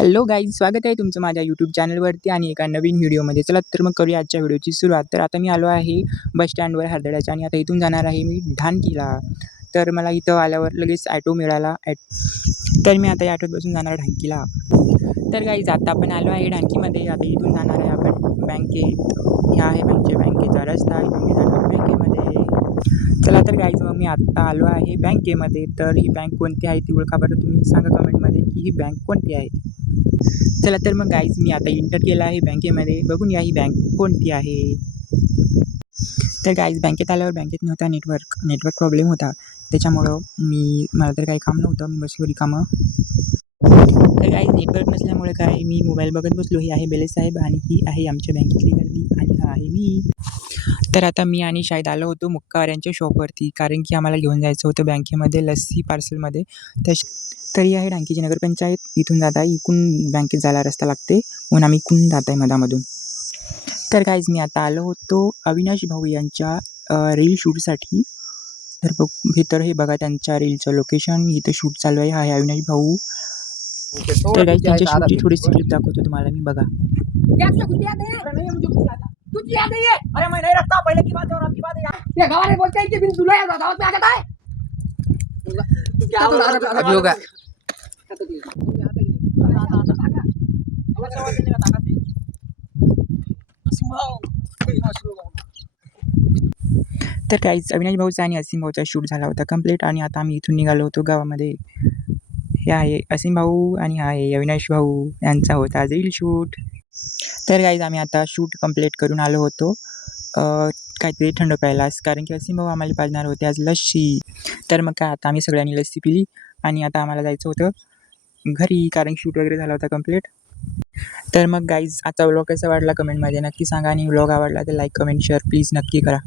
Hello guys, स्वागत आहे तुमचं माझ्या यूट्यूब चॅनलवरती आणि एका नवीन व्हिडिओमध्ये. चला तर मग करूया आजच्या व्हिडिओची सुरुवात. तर आता मी आलो आहे बस स्टँडवर हरदड्याच्या आणि आता इथून जाणार आहे मी ढानकीला. तर मला इथं आल्यावर लगेच ॲटो मिळाला. तर मी आता या ॲटोत बसून जाणार ढानकीला. तर गाईज आता आपण आलो आहे ढानकीमध्ये. आता इथून जाणार आहे आपण बँकेत. ह्या आहे बँकेचा रस्ता. इथून मी जाणार बँकेमध्ये. चला तर गाईज मग मी आत्ता आलो आहे बँकेमध्ये. तर ही बँक कोणती आहे ती ओळखा बरं तुम्ही, सांगा कमेंटमध्ये की ही बँक कोणती आहे. चला तर मग गाईज मी आता एंटर केलं आहे बँकेमध्ये. बघून या ही बँक कोणती आहे. तर गाईज बँकेत आल्यावर बँकेत नव्हता नेटवर्क प्रॉब्लेम होता. त्याच्यामुळं मला तर काही काम नव्हतं, मी बसलो रिकामं. तर गाईज नेटवर्क नसल्यामुळे काय मी मोबाईल बघत बसलो. ही आहे बेले साहेब आणि ही आहे आमच्या बँकेतली गर्दी आणि हा आहे मी. तर आता मी आणि शाळेत आलो होतो मुक्कावाऱ्यांच्या शॉपवरती, कारण की आम्हाला घेऊन जायचं होतं बँकेमध्ये लस्सी पार्सलमध्ये. तरी आहे ढानकीची नगरपंचायत. इथून जाता इकून बँकेत जायला रस्ता लागते म्हणून आम्ही इकून जात आहे मधामधून. तर गाईज मी आता आलो होतो अविनाश भाऊ यांच्या रील शूटसाठी. तर हे बघा त्यांच्या रीलचं लोकेशन. इथं शूट चालू आहे. हा आहे अविनाश भाऊ. तर गाईज त्यांच्या शूटची थोडीशी क्लिप दाखवतो तुम्हाला मी, बघा. तुझी याद नहीं है? अरे मैं नहीं रखता पहले की बात है और अब की बात है यार। ये गवारे बोलते हैं कि बिन दुल्हा दावत पे आ जाता है। क्या बोल रहा है अभी होगा। तर काहीच अविनाश भाऊचा आणि असीम भाऊचा शूट झाला होता कंप्लीट आणि आता आम्ही इथून निघालो होतो गावामध्ये. हे आहे असीम भाऊ आणि हा आहे अविनाश भाऊ, यांचा होता रील शूट. तर गाईज आम्ही आता शूट कंप्लीट करून आलो होतो काहीतरी थंड प्यायलास, कारण की असीम भाऊ आम्हाला पाजणार होते आज लस्सी. तर मग काय आता आम्ही सगळ्यांनी लस्सी पिली आणि आता आम्हाला जायचं होतं घरी, कारण शूट वगैरे झाला होता कंप्लीट. तर मग गाईज आजचा व्लॉग कसा वाटला कमेंटमध्ये नक्की सांगा आणि व्लॉग आवडला तर लाईक कमेंट शेअर प्लीज नक्की करा.